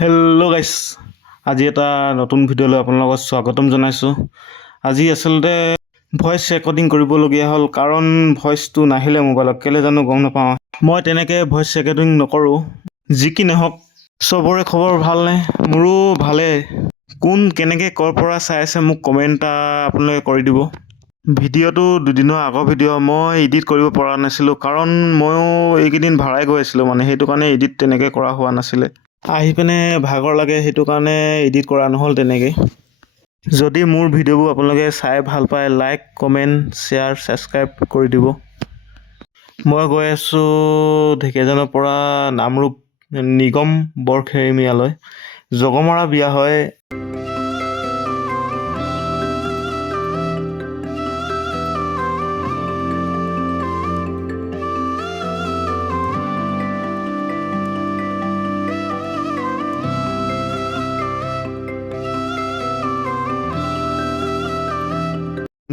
Hello' গাইছ, আজি এটা নতুন ভিডিঅ'লৈ আপোনালোকক স্বাগতম জনাইছোঁ। আজি আচলতে ভইচ ৰেকৰ্ডিং কৰিবলগীয়া হ'ল, কাৰণ ভইচটো নাহিলে মোবাইলত, কেলৈ জানো গম নাপাওঁ। মই তেনেকৈ ভইচ ৰেকৰ্ডিং নকৰোঁ। যি কি নহওক, চবৰে খবৰ ভালনে? মোৰো ভালেই। কোন কেনেকৈ ক'ৰ পৰা চাই আছে মোক কমেণ্ট এটা আপোনালোকে কৰি দিব। ভিডিঅ'টো দুদিনৰ আগৰ ভিডিঅ', মই এডিট কৰিব পৰা নাছিলোঁ, কাৰণ ময়ো এইকেইদিন ভাড়াই গৈ আছিলোঁ, সেইটো কাৰণে এডিট তেনেকৈ কৰা হোৱা নাছিলে। আহি পিনে ভাগৰ লাগে, সেইটো কাৰণে এডিট কৰা নহ'ল তেনেকৈ। যদি মোৰ ভিডিঅ'বোৰ আপোনালোকে চাই ভাল পায়, লাইক, কমেণ্ট, শ্বেয়াৰ, ছাবস্ক্ৰাইব কৰি দিব। মই গৈ আছোঁ ঢেকীয়াজানৰ পৰা নামৰূপ নিগম বৰখেৰিমীয়ালৈ। জগমৰা বিয়া হয়।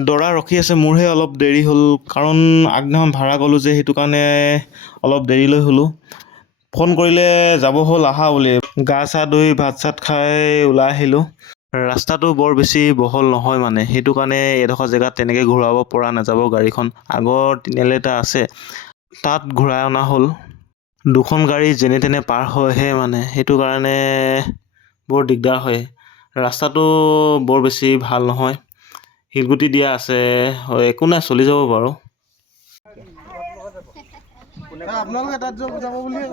দৰা ৰখি আছে, মোৰহে অলপ দেৰি হ'ল, কাৰণ আগদিনাখন ভাড়া গ'লোঁ যে, সেইটো কাৰণে অলপ দেৰিলৈ হ'লোঁ। ফোন কৰিলে যাব হ'ল আহা বুলি, গা চা ধুই ভাত চাত খাই ওলাই আহিলোঁ। ৰাস্তাটো বৰ বেছি বহল নহয়, সেইটো কাৰণে এডোখৰ জেগাত তেনেকৈ ঘূৰাব পৰা নাযাব গাড়ীখন। আগৰ তিনিআলি এটা আছে, তাত ঘূৰাই অনা হ'ল। দুখন গাড়ী যেনে তেনে পাৰ হয়হে, সেইটো কাৰণে বৰ দিগদাৰ হয়। ৰাস্তাটো বৰ বেছি ভাল নহয়, শিলগুটি দিয়া আছে, একো নাই, চলি যাব বাৰু। আপোনালোকে তাত যাব বুলি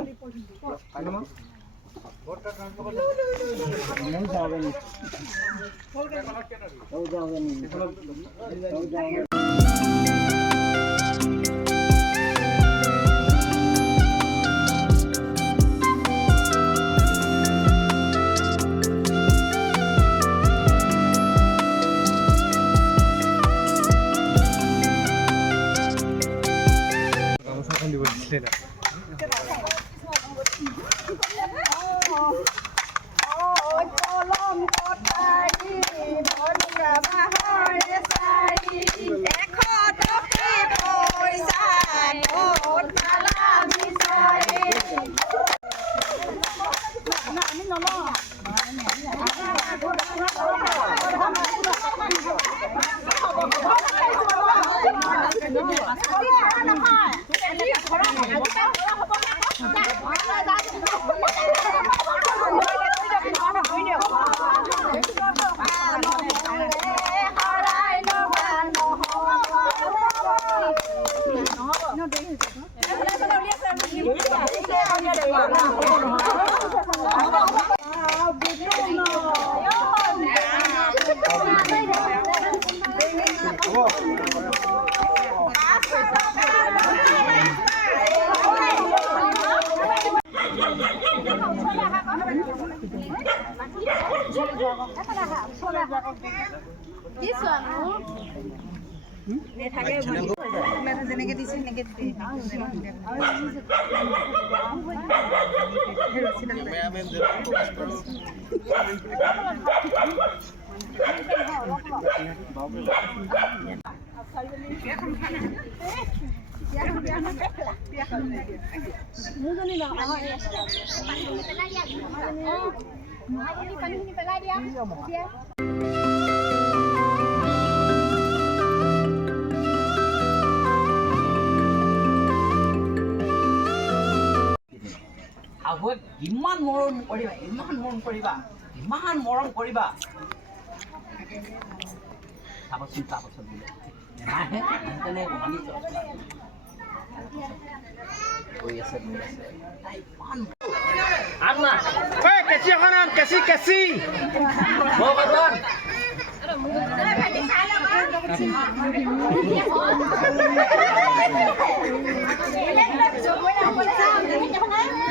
ইমান মৰম কৰিবা, ইমান মৰম কৰিবা। চাবচোন বোলে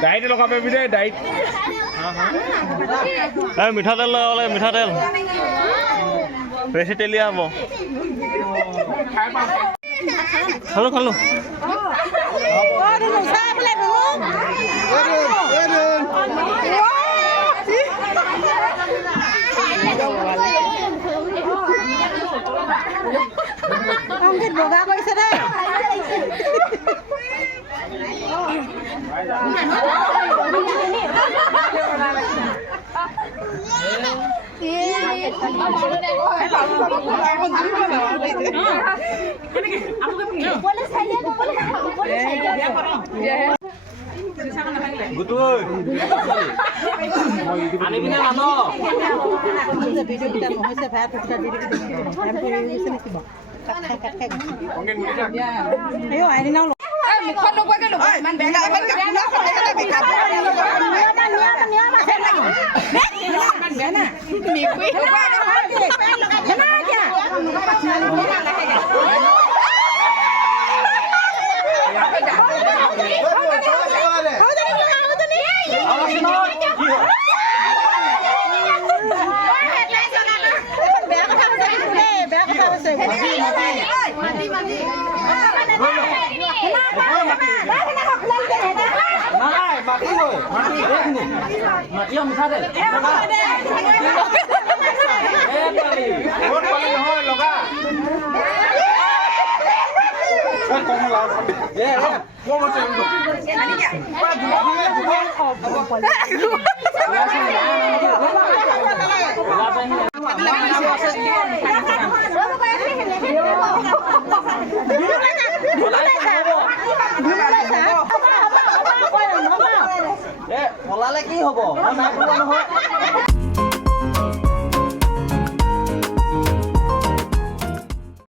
ডাইট লগাবে দে, ডাইট মিঠাতেল লগালে, মিঠাতেল বেছি তেলীয়া হ'ব। খালোঁ বগা কৰিছে দেই। পলালে কি হ'ব?